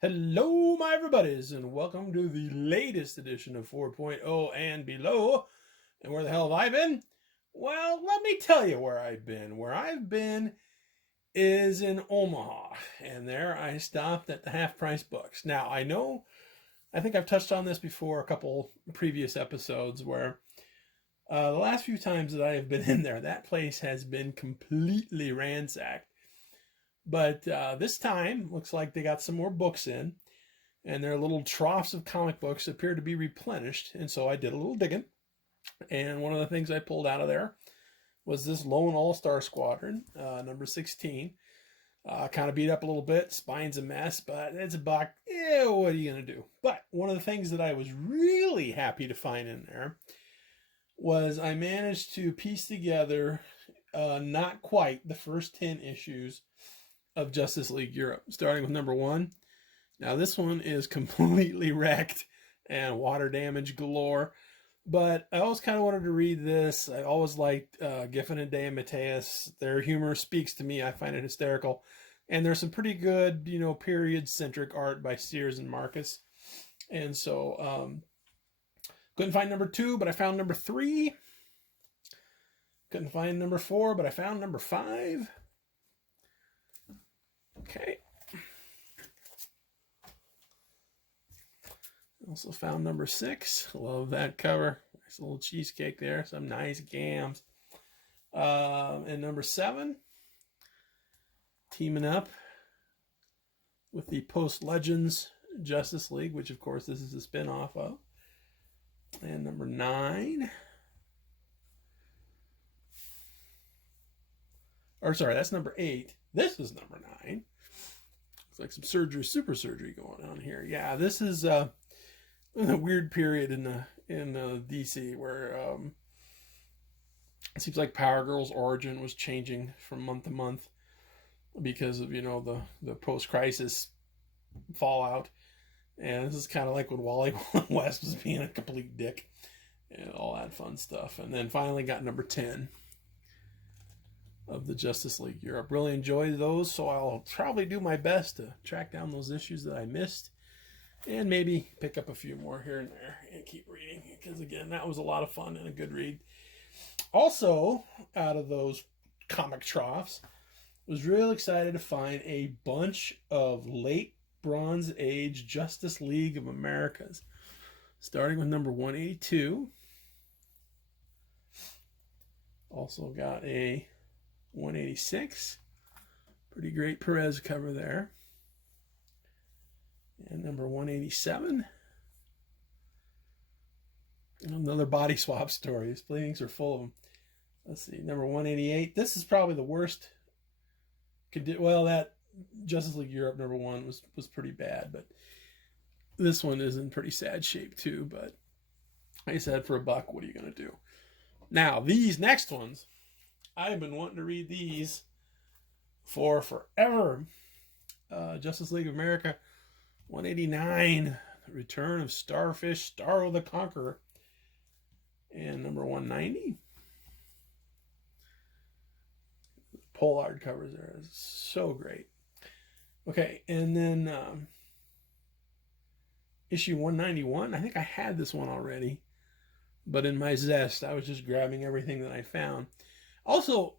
Hello, my everybody's, and welcome to the latest edition of 4.0 and below. And where the hell have I been? Well, let me tell you where I've been. Where I've been is in Omaha, and there I stopped at the Half Price Books. Now, I think I've touched on this before, a couple previous episodes, where the last few times that I have been in there, that place has been completely ransacked. But this time, looks like they got some more books in, and their little troughs of comic books appear to be replenished. And so I did a little digging, and one of the things I pulled out of there was this Lone All-Star Squadron, number 16. Kind of beat up a little bit, spine's a mess, but it's a buck. Yeah, what are you going to do? But one of the things that I was really happy to find in there was I managed to piece together not quite the first 10 issues of Justice League Europe, starting with number 1. Now this one is completely wrecked and water damage galore, but I always kind of wanted to read this. I always liked Giffen and Day and Mateus. Their humor speaks to me. I find it hysterical, and there's some pretty good, period-centric art by Sears and Marcus. And so couldn't find number 2, but I found number 3. Couldn't find number 4, but I found number 5. Okay. Also found number 6. Love that cover. Nice little cheesecake there. Some nice gams. And number 7. Teaming up with the Post Legends Justice League, which of course this is a spin-off of. And number 9. Or sorry, that's number 8. This is number 9. Looks like some super surgery going on here. Yeah, this is a weird period in DC where it seems like Power Girl's origin was changing from month to month because of the post-crisis fallout, and this is kind of like when Wally West was being a complete dick and all that fun stuff. And then finally got number 10 of the Justice League Europe. Really enjoyed those, so I'll probably do my best to track down those issues that I missed and maybe pick up a few more here and there and keep reading, because again, that was a lot of fun and a good read. Also, out of those comic troughs, was real excited to find a bunch of late Bronze Age Justice League of Americas, starting with number 182. Also got a 186. Pretty great Perez cover there. And number 187. Another body swap story. These things are full of them. Let's see. Number 188. This is probably the worst. Well, that Justice League Europe number 1 was pretty bad, but this one is in pretty sad shape too. But like I said, for a buck, what are you going to do? Now, these next ones, I've been wanting to read these for forever. Justice League of America 189, The Return of Starfish, Starro the Conqueror. And number 190. Pollard covers there. It's so great. Okay, and then issue 191. I think I had this one already, but in my zest, I was just grabbing everything that I found. Also,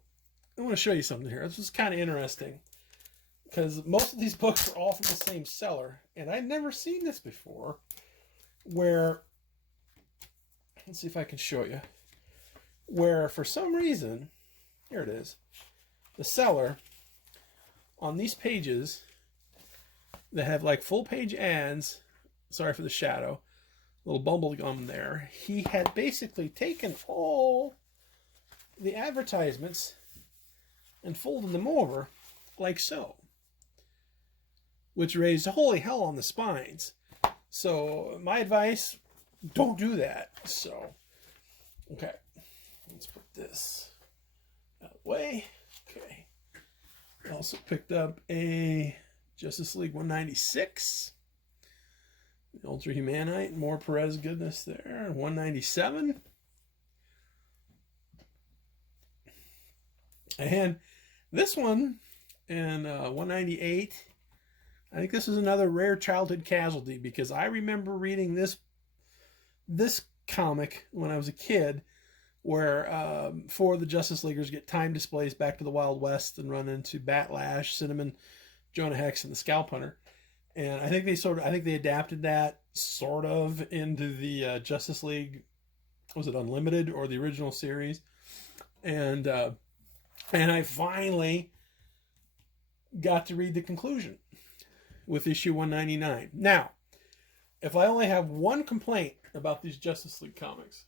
I want to show you something here. This is kind of interesting, because most of these books are all from the same seller, and I'd never seen this before, where, let's see if I can show you, where for some reason, here it is, the seller on these pages that have like full page ads, sorry for the shadow, little bubble gum there, he had basically taken all the advertisements and folded them over like so, which raised holy hell on the spines. So my advice, don't do that. So, okay, let's put this out of the way. Okay, I also picked up a Justice League 196. The Ultra Humanite, more Perez goodness there. 197. And this one in 198, I think this is another rare childhood casualty, because I remember reading this comic when I was a kid, where 4 of the Justice Leaguers get time displaced back to the Wild West and run into Batlash, Cinnamon, Jonah Hex, and the Scalp Hunter. And I think they adapted that sort of into the Justice League, was it Unlimited or the original series? And I finally got to read the conclusion with issue 199. Now, if I only have one complaint about these Justice League comics,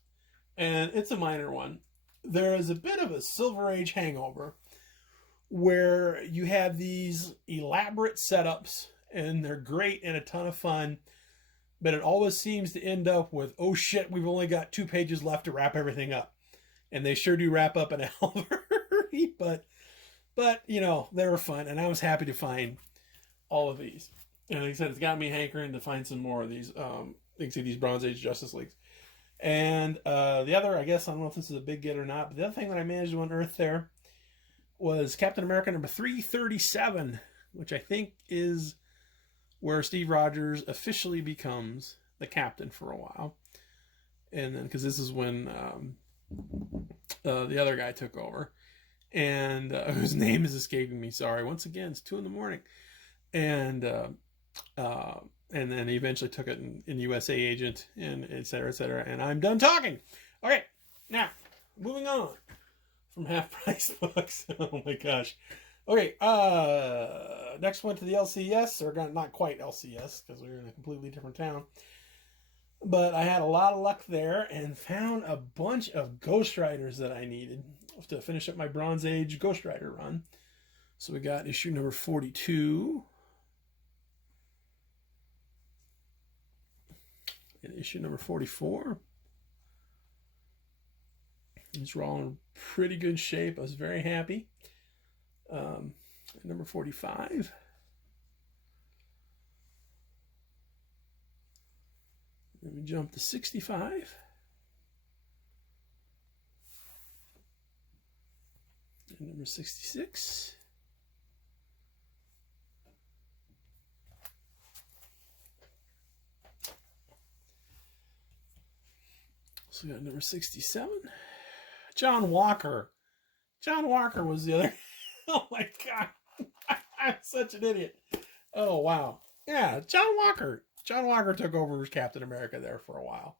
and it's a minor one, there is a bit of a Silver Age hangover where you have these elaborate setups, and they're great and a ton of fun, but it always seems to end up with, oh shit, we've only got 2 pages left to wrap everything up. And they sure do wrap up in a hell of a hurry, but you know, they were fun, and I was happy to find all of these. And like I said, it's got me hankering to find some more of these. You can see these Bronze Age Justice Leagues. And the other, I guess, I don't know if this is a big get or not, but the other thing that I managed to unearth there was Captain America number 337, which I think is where Steve Rogers officially becomes the captain for a while. And then, because this is when the other guy took over, and whose name is escaping me, sorry. Once again, it's 2 a.m. And then he eventually took it in USA Agent, and et cetera, et cetera. And I'm done talking. Okay, now, moving on from half-price books. Oh my gosh. Okay, next went to the LCS, or not quite LCS, because we were in a completely different town. But I had a lot of luck there and found a bunch of Ghost Riders that I needed to finish up my Bronze Age Ghost Rider run. So we got issue number 42. And issue number 44. These were all in pretty good shape. I was very happy. Number 45. Then we jump to 65. And number 66. So we got number 67. John Walker. John Walker was the other. Oh my God. I'm such an idiot. Oh, wow. Yeah, John Walker. John Walker took over as Captain America there for a while.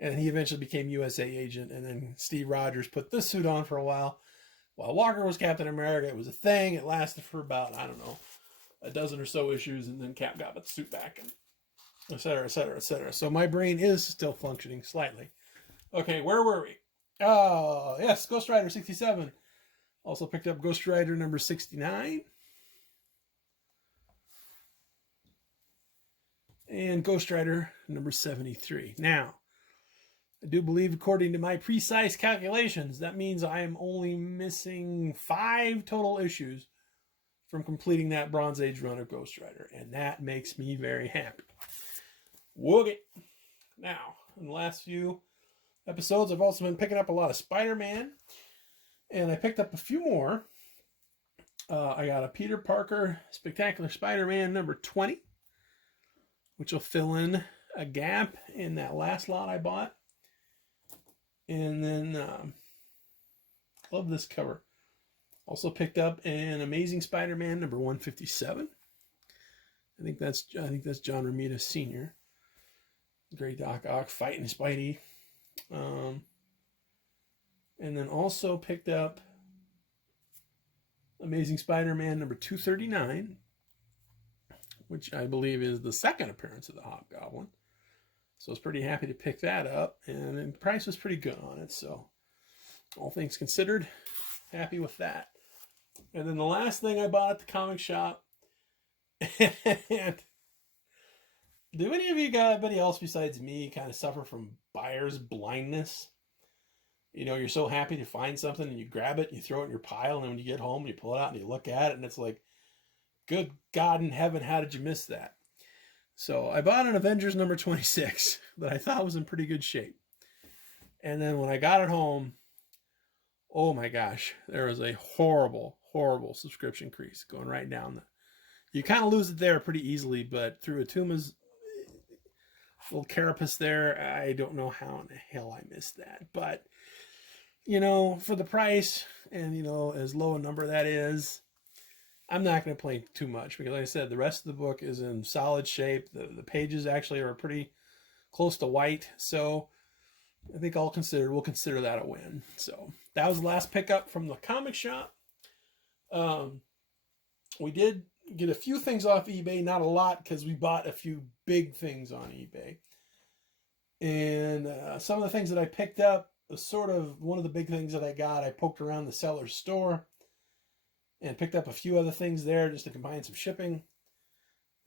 And he eventually became USA Agent. And then Steve Rogers put this suit on for a while. While Walker was Captain America, it was a thing. It lasted for about, I don't know, a dozen or so issues. And then Cap got the suit back, and et cetera, et cetera, et cetera. So my brain is still functioning slightly. Okay, where were we? Oh, yes, Ghost Rider 67. Also picked up Ghost Rider number 69. And Ghost Rider number 73. Now, I do believe, according to my precise calculations, that means I am only missing 5 total issues from completing that Bronze Age run of Ghost Rider. And that makes me very happy. Woogie. Now, in the last few episodes, I've also been picking up a lot of Spider-Man. And I picked up a few more. I got a Peter Parker Spectacular Spider-Man number 20, which will fill in a gap in that last lot I bought. And then, love this cover. Also picked up an Amazing Spider-Man number 157. I think that's John Romita Sr. Great Doc Ock fighting Spidey. And then also picked up Amazing Spider-Man number 239, which I believe is the second appearance of the Hobgoblin. So I was pretty happy to pick that up, and the price was pretty good on it. So all things considered, happy with that. And then the last thing I bought at the comic shop, and do any of you guys, anybody else besides me, kind of suffer from buyer's blindness? You know, you're so happy to find something and you grab it, and you throw it in your pile, and then when you get home, you pull it out and you look at it, and it's like, good God in heaven, how did you miss that? So I bought an Avengers number 26 that I thought was in pretty good shape. And then when I got it home, oh my gosh, there was a horrible, horrible subscription crease going right down. You kind of lose it there pretty easily, but through Atuma's little carapace there, I don't know how in the hell I missed that. But, you know, for the price and, you know, as low a number that is, I'm not going to play too much because, like I said, the rest of the book is in solid shape. The pages actually are pretty close to white. So I think we'll consider that a win. So that was the last pickup from the comic shop. We did get a few things off eBay, not a lot because we bought a few big things on eBay. And some of the things that I picked up was sort of one of the big things that I got. I poked around the seller's store and picked up a few other things there just to combine some shipping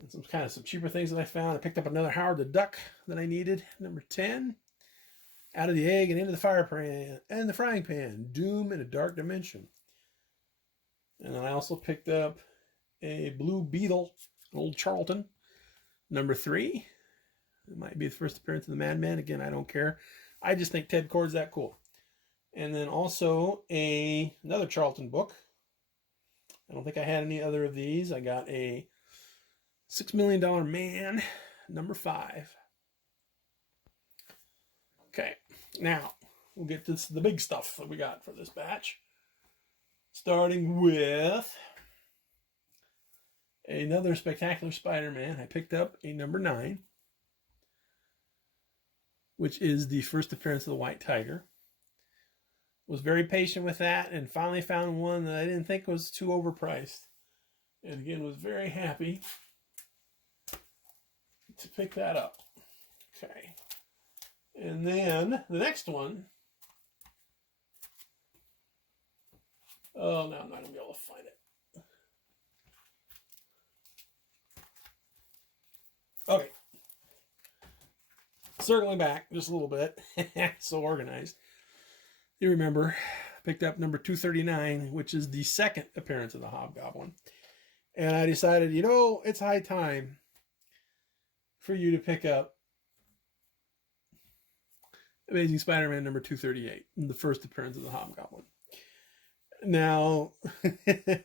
and some cheaper things that I found. I picked up another Howard the Duck that I needed, number 10. Out of the egg and into the fire pan and the frying pan, Doom in a Dark Dimension. And then I also picked up a Blue Beetle, Old Charlton, number 3. It might be the first appearance of the Madman. Again, I don't care. I just think Ted Kord's that cool. And then also another Charlton book. I don't think I had any other of these. I got a $6 Million Man, number 5. Okay, now we'll get to the big stuff that we got for this batch. Starting with another Spectacular Spider-Man. I picked up a number 9, which is the first appearance of the White Tiger. Was very patient with that and finally found one that I didn't think was too overpriced. And again, was very happy to pick that up. Okay. And then the next one. Oh, no, I'm not going to be able to find it. Okay. Circling back just a little bit. So organized. You remember, picked up number 239, which is the second appearance of the Hobgoblin. And I decided, you know, it's high time for you to pick up Amazing Spider-Man number 238, the first appearance of the Hobgoblin. Now, again,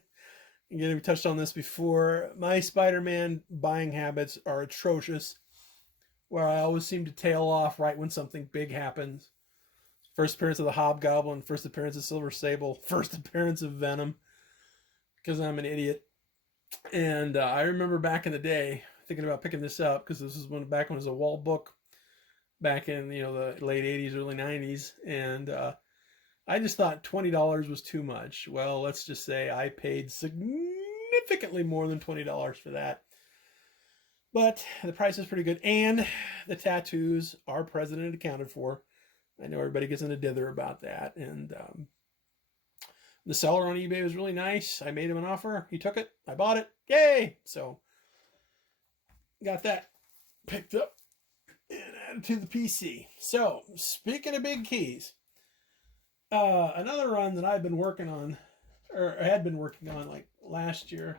we touched on this before. My Spider-Man buying habits are atrocious, where I always seem to tail off right when something big happens. First appearance of the Hobgoblin, first appearance of Silver Sable, first appearance of Venom, because I'm an idiot. And I remember back in the day thinking about picking this up because this was back when it was a wall book, back in the late 80s, early 90s, and I just thought $20 was too much. Well, let's just say I paid significantly more than $20 for that. But the price is pretty good, and the tattoos are present and accounted for. I know everybody gets in a dither about that, and the seller on eBay was really nice. I made him an offer. He took it. I bought it. Yay! So, got that picked up and added to the PC. So, speaking of big keys, another run that I've been working on, or had been working on like last year,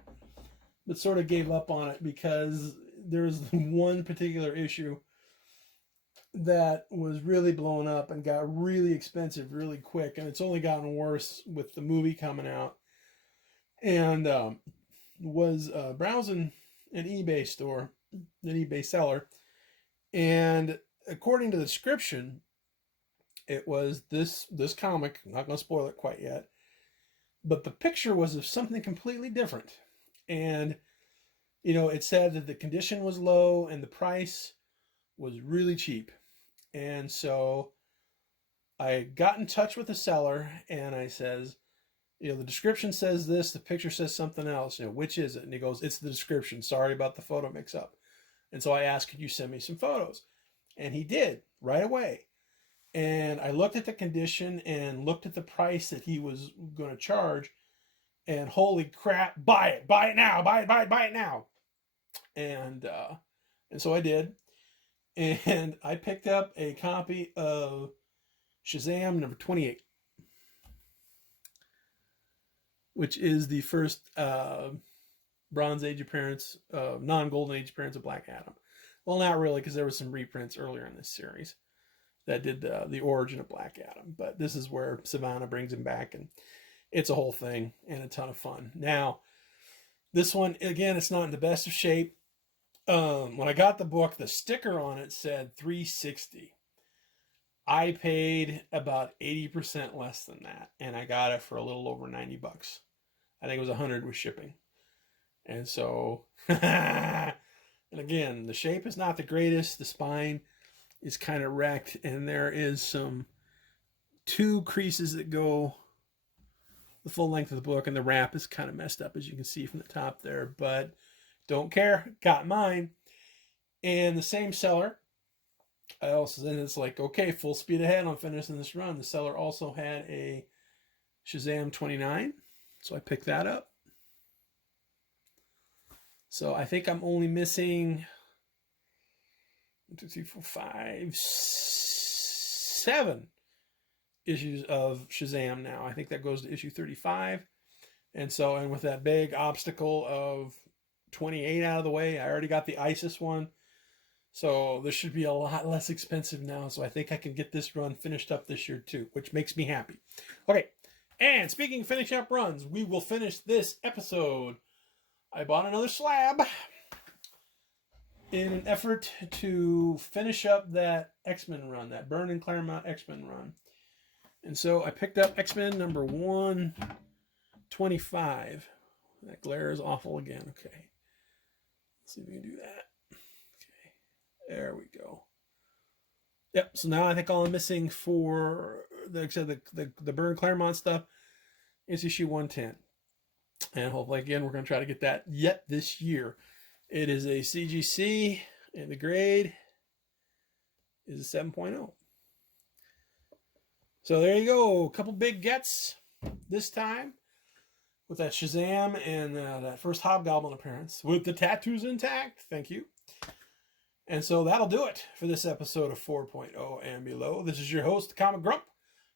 but sort of gave up on it because there's one particular issue that was really blown up and got really expensive really quick, and it's only gotten worse with the movie coming out. And was browsing an eBay store, an eBay seller, and according to the description, it was this comic. I'm not going to spoil it quite yet, but the picture was of something completely different. And it said that the condition was low and the price was really cheap. And so I got in touch with the seller and I says, the description says this, the picture says something else. Which is it? And he goes, it's the description. Sorry about the photo mix-up. And so I asked, could you send me some photos? And he did right away. And I looked at the condition and looked at the price that he was going to charge. And holy crap, buy it now, buy it now. And so I did. And I picked up a copy of Shazam number 28, which is the first Bronze Age appearance, non-Golden Age appearance of Black Adam. Well, not really, because there was some reprints earlier in this series that did the origin of Black Adam. But this is where Savannah brings him back, and it's a whole thing and a ton of fun. Now, this one, again, it's not in the best of shape. When I got the book, the sticker on it said $360. I paid about 80% less than that, and I got it for a little over $90. I think it was $100 with shipping. And so, and again, the shape is not the greatest. The spine is kind of wrecked, and there is some 2 creases that go the full length of the book, and the wrap is kind of messed up, as you can see from the top there, but don't care, got mine. And the same seller, then it's like, okay, full speed ahead, I'm finishing this run. The seller also had a Shazam 29, so I picked that up. So I think I'm only missing 1, 2, 3, 4, 5, 7 issues of Shazam now. I think that goes to issue 35. And with that big obstacle of 28 out of the way, I already got the ISIS one. So this should be a lot less expensive now. So I think I can get this run finished up this year too, which makes me happy. Okay, and speaking of finishing up runs, we will finish this episode. I bought another slab in an effort to finish up that X-Men run, that Byrne and Claremont X-Men run. And so I picked up X-Men number 125. That glare is awful again. Okay. Let's see if we can do that. Okay. There we go. Yep. So now I think all I'm missing for the Byrne Claremont stuff is issue 110. And hopefully, again, we're going to try to get that yet this year. It is a CGC, and the grade is a 7.0. So there you go. A couple big gets this time with that Shazam and that first Hobgoblin appearance with the tattoos intact. Thank you. And so that'll do it for this episode of 4.0 and Below. This is your host, Comic Grump,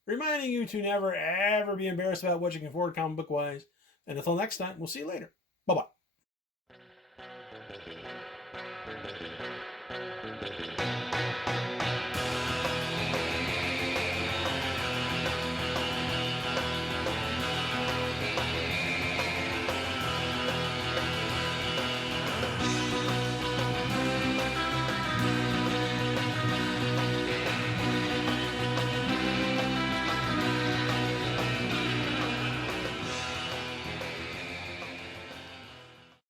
reminding you to never, ever be embarrassed about what you can afford comic book-wise. And until next time, we'll see you later. Bye-bye.